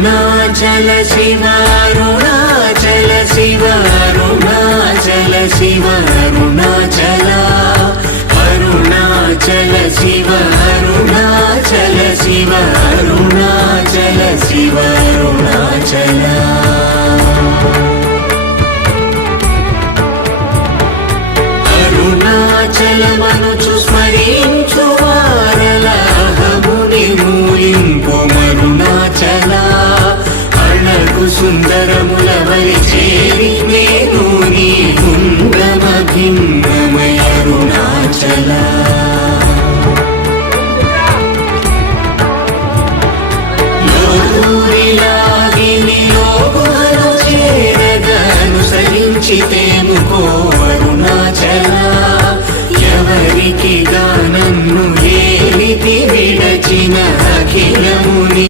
అరుణాచల శివ అరుణాచల శివ అరుణాచల శివ అరుణాచల అరుణాచల శివ అరుణాచల శివ అరుణాచల శివ అరుణాచల అరుణాచలమనుచు స్మరించు వారలహముని మూలింపు మరుణాచల అణకు సుందరముల వరి చేరి నేను నీ గుండమ భిన్నమయ అరుణాచల లోదూరిలాగిని లోగుహను చేరగ అనుసరించితేము కో అరుణాచల